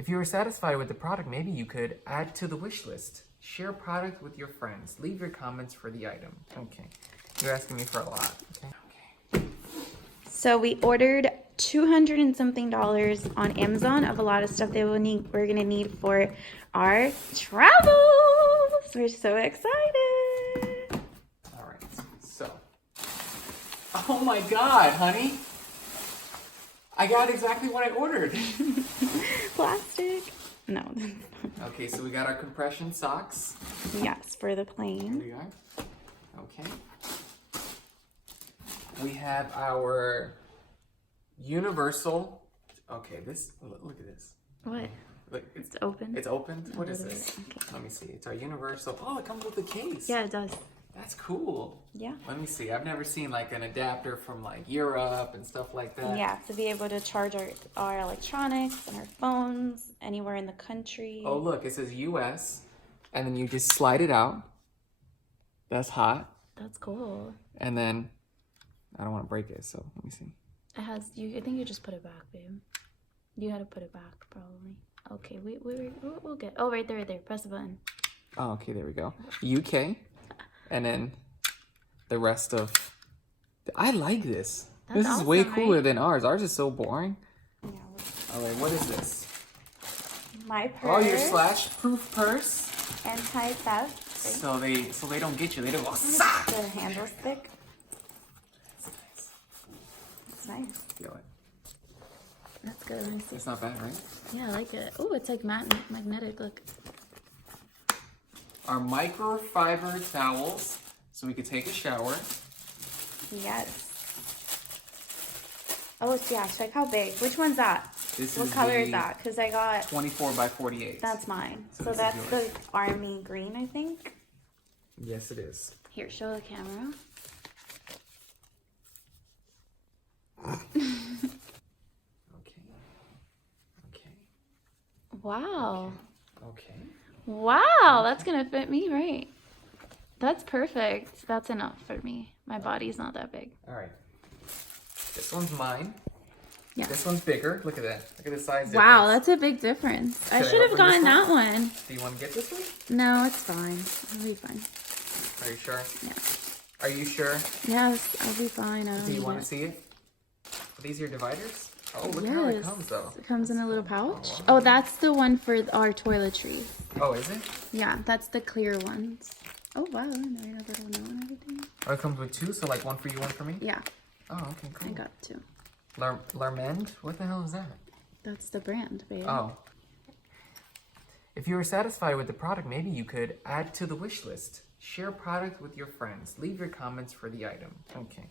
If you are satisfied with the product, maybe you could add to the wish list. Share product with your friends. Leave your comments for the item. Okay. You're asking me for a lot. Okay. So we ordered $200 and something on Amazon of a lot of stuff that we're gonna need for our travels. We're so excited. All right. So. Oh my God, honey. I got exactly what I ordered. Plastic. No. Okay, so we got our compression socks. Yes, for the Here plane. we are. Okay. We have our universal. Okay, look at this. What? Look, It's open? It's opened? What is little this? bit, okay. Let me see. It's our universal. Oh, it comes with a case. Yeah, it does. That's cool. Yeah. Let me see. I've never seen like an adapter from like Europe and stuff like that. Yeah, to be able to charge our electronics and our phones anywhere in the country. Oh, look, it says US, and then you just slide it out. That's hot. That's cool. And then, I don't want to break it, so let me see. It has, I think you just put it back, babe. You had to put it back, probably. Okay, we'll get, oh, right there. Press the button. Oh, okay, there we go. UK, and then the rest of, I like this. That's this is way awesome, cooler right? than ours. Ours is so boring. Yeah, All right, what is this? my purse. Oh, your slash-proof purse. Anti-theft. So they don't get you. They don't go, The handle stick. It's nice. Feel it. That's good. Let me see. It's not bad, right? Yeah, I like it. Oh, it's like magnetic. Look. Our microfiber towels, so we could take a shower. Yes. Oh, yeah. Check how big. Which one's that? This What is color the is that? Because I got. 24 by 48. That's mine. So So this is that's the yours. army green, I think. Yes, it is. Here, show the camera. Okay. Okay. Wow. Okay. Wow, that's gonna fit me right. That's perfect. That's enough for me. My body's not that big. All right. This one's mine. Yeah. This one's bigger. Look at that. Look at the size Wow, difference. that's a big difference. I Should I should have open gotten this that one. Do you want to get this one? No, it's fine. I'll be fine. Are you sure? Yeah. Are you sure? Yes, I'll be fine. I don't Do you need want to it. see it? Are these your dividers? Oh, look how it Yes. comes though. It comes in a little pouch. wow. Oh, that's the one for our toiletries. Oh, is it? Yeah, that's the clear ones. Oh, wow. And I have a little note and everything. Oh, it comes with two, so like one for you, one for me? Yeah, Oh, okay, cool. I got two. Larmend? What the hell is that? That's the brand, babe. Oh. If you are satisfied with the product, maybe you could add to the wish list. Share product with your friends. Leave your comments for the item. Okay.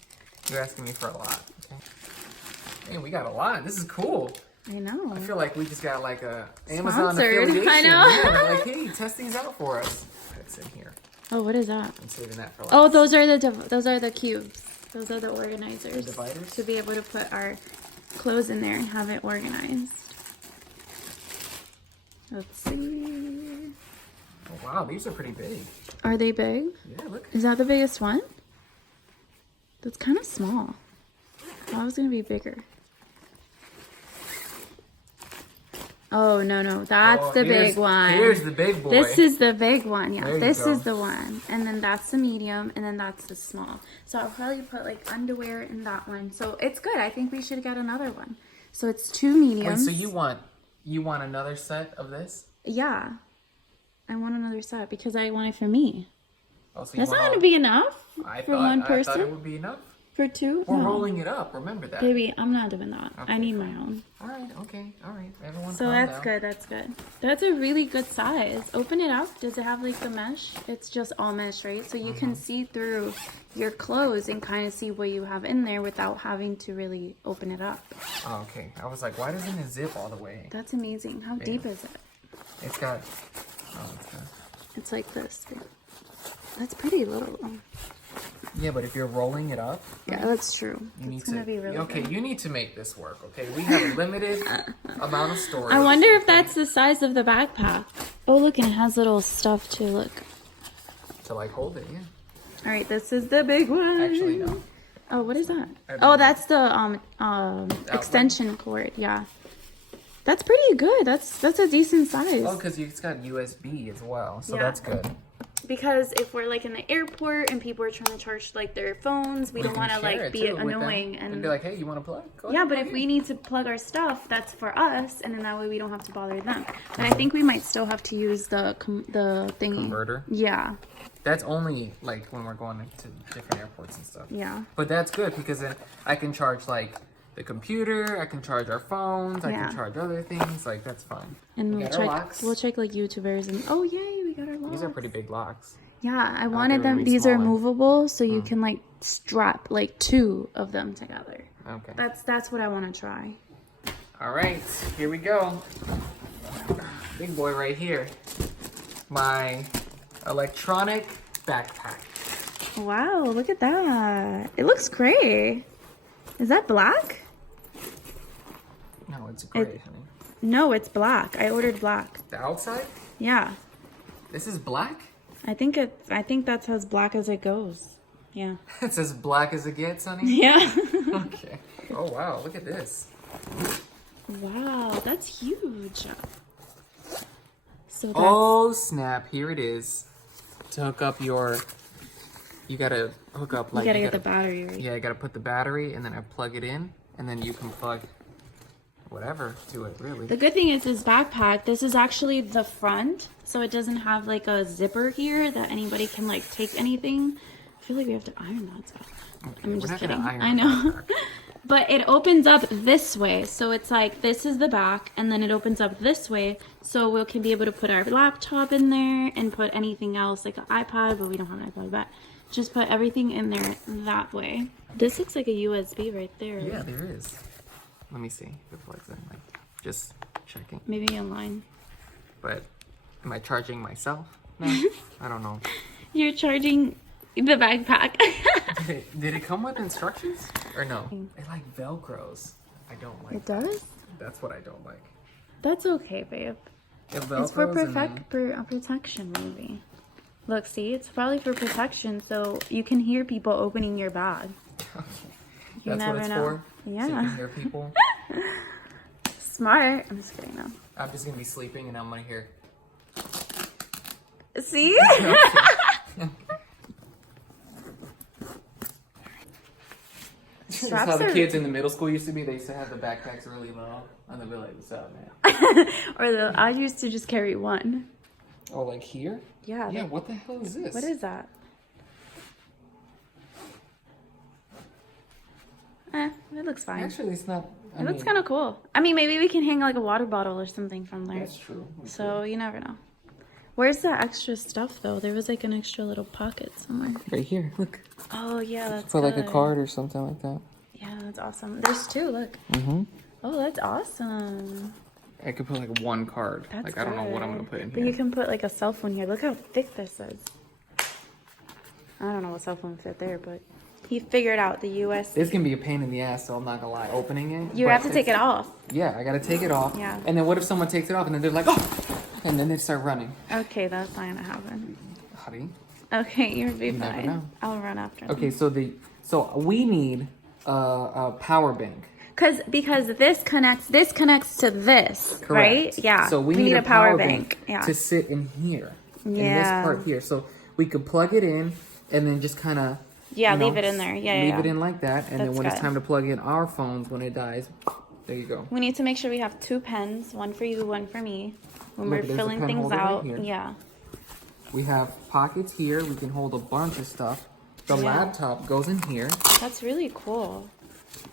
You're asking me for a lot. Okay. Man, we got a lot. This is cool. I know. I feel like we just got like a Amazon Sponsored. affiliation. I know. Yeah, they're like, hey, test these out for us. That's in here. Oh, what is that? I'm saving that for last. Oh, those are the cubes. Those are the organizers. The dividers? To be able to put our clothes in there and have it organized. Let's see. Oh, wow, these are pretty big. Are they big? Yeah, look. Is that the biggest one? That's kind of small. I was gonna be bigger. Oh, no. That's Oh, the here's- big one. Here's the big boy. This is the big one. Yeah, There you this go. is the one. And then that's the medium, and then that's the small. So I'll probably put like underwear in that one. So it's good. I think we should get another one. So it's two Wait, mediums. so you want another set of this? Yeah. I want another set because I want it for me. Oh, so you That's want not all- going to be enough I for thought, one I thought it person. would be enough. For two? We're No. rolling it up. Remember that. Baby, I'm not doing that. Okay, I need fine. my own. All right. Okay. All right. Everyone. So calm that's down. good. That's good. That's a really good size. Open it up. Does it have like the mesh? It's just all mesh, right? So you can see through your clothes and kind of see what you have in there without having to really open it up. Oh, okay. I was like, why doesn't it zip all the way? That's amazing. How deep is it? It's got. Oh, it's got. It's like this. That's pretty little. Yeah, but if you're rolling it up, Yeah, that's true. you need It's gonna to. be really Okay, good. you need to make this work. Okay, we have a limited amount of storage. I wonder if that's the size of the backpack. Oh, look, and it has little stuff too. Look. to like hold it. Yeah. All right, this is the big one. Actually, no. Oh, what is that? I don't Oh, know. that's the extension cord. Yeah, That's pretty good. That's a decent size. Oh, because it's got USB as well, so Yeah. that's good. Because if we're like in the airport and people are trying to charge like their phones, we don't want to like be annoying and be like, hey, you want to plug? Go yeah, ahead, but plug if in. we need to plug our stuff, that's for us, and then that way we don't have to bother them. But I think we might still have to use the thingy. Converter. Yeah. That's only like when we're going to different airports and stuff. Yeah. But that's good because then I can charge like the computer, I can charge our phones, I Yeah. can charge other things. Like that's fine. And We we'll got our check. locks. We'll check like YouTubers and oh yay, we got our locks. These are pretty big locks. Yeah, I they wanted were them. really These are smaller. movable, so you can like strap like 2 of them together. Okay. That's what I want to try. All right, here we go. Big boy right here. My electronic backpack. Wow, look at that. It looks gray. Is that black? No, it's gray, honey. No, it's black. I ordered black. The outside? Yeah. This is black? I think that's as black as it goes. Yeah. It's as black as it gets, honey? Yeah. Okay. Oh, wow, look at this. Wow, that's huge. So that's Oh, snap, here it is. To hook up your... You gotta hook up like... you gotta get the battery right. Yeah, you gotta put the battery and then I plug it in and then you can plug whatever to it, really. The good thing is this backpack, this is actually the front, so it doesn't have like a zipper here that anybody can like take anything. I feel like we have to iron that stuff. Okay, I'm we're just not gonna kidding. iron I the know. backpack. But it opens up this way. So it's like, this is the back, and then it opens up this way. So we can be able to put our laptop in there and put anything else, like an iPad, but we don't have an iPad, but just put everything in there that way. This looks like a USB right there. Yeah, there is. Let me see if it plugs in. Like, just checking. Maybe online. But am I charging myself? No, I don't know. You're charging the backpack. Did it come with instructions or no? It like Velcros. I don't like. It does? That's what I don't like. That's okay, babe. It It's for Velcros and then- protection, maybe. Look, see, it's probably for protection, so you can hear people opening your bag. You That's never what it's know. for. So you Yeah. can hear people. Smart. I'm just kidding, though. I'm just gonna be sleeping and I'm gonna hear. See? That's Straps how the are- kids in the middle school used to be. They used to have the backpacks really low, and they'd be like, "What's up, man?" I used to just carry one. Oh, like here? Yeah. Yeah. What the hell is this? What is that? It looks fine. Actually, it's not. It looks kind of cool. I mean, maybe we can hang like a water bottle or something from there. That's true. So you never know. Where's the extra stuff though? There was like an extra little pocket somewhere. Right here. Look. Oh yeah, that's For like a good. card or something like that. Yeah, that's awesome. There's 2. Look. Mm-hmm. Oh, that's awesome. I could put like one card. That's like I don't know what I'm good. gonna put in But here. you can put like a cell phone here. Look how thick this is. I don't know what cell phone fit there, but he figured out the US. This can be a pain in the ass, so I'm not gonna lie. Opening it. You but have to take it off. Yeah, I gotta take it off. Yeah. And then what if someone takes it off and then they're like, oh, and then they start running. Okay, that's not gonna happen. Honey. Okay, you'll be You never fine. know. I'll run after them. Okay, so we need a power bank. Because this connects to this, Correct. right? Yeah. So we need a power bank. Yeah. to sit in here. In this Yeah. part here. So we could plug it in and then just kind of Yeah, leave it in there. Yeah, leave yeah. it in like that, and then That's when it's good. time to plug in our phones when it dies, there you go. We need to make sure we have 2 pens, one for you, one for me, when Look, we're there's a filling pen things holder right out. here. Yeah. We have pockets here. We can hold a bunch of stuff. The Yeah. laptop goes in here. That's really cool.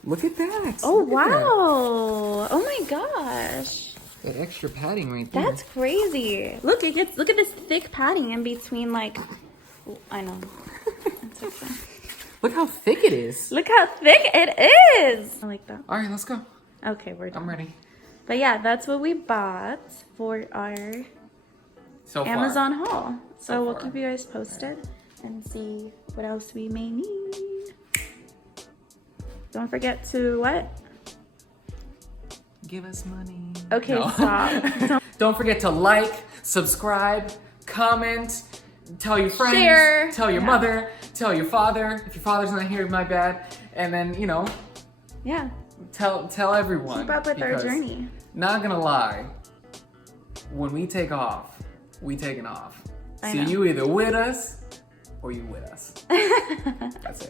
Look at that. Oh Look at that. wow! Oh my gosh, That extra padding right there. that's crazy. Look, look at this thick padding in between. Like, I know. It's okay. Look how thick it is. Look how thick it is. I like that. All right, let's go. Okay, we're done. I'm ready. But yeah, that's what we bought for our So far. Amazon haul. So So we'll far. keep you guys posted and see what else we may need. Don't forget to what? Give us money. Okay, No. stop. Don't forget to like, subscribe, comment, tell your friends, Share. tell your Yeah. mother, tell your father. If your father's not here, my bad. And then, Yeah, tell everyone. keep up with our because journey. not gonna lie, when we take off, we taking off. I So know. you either with us or you with us. That's it.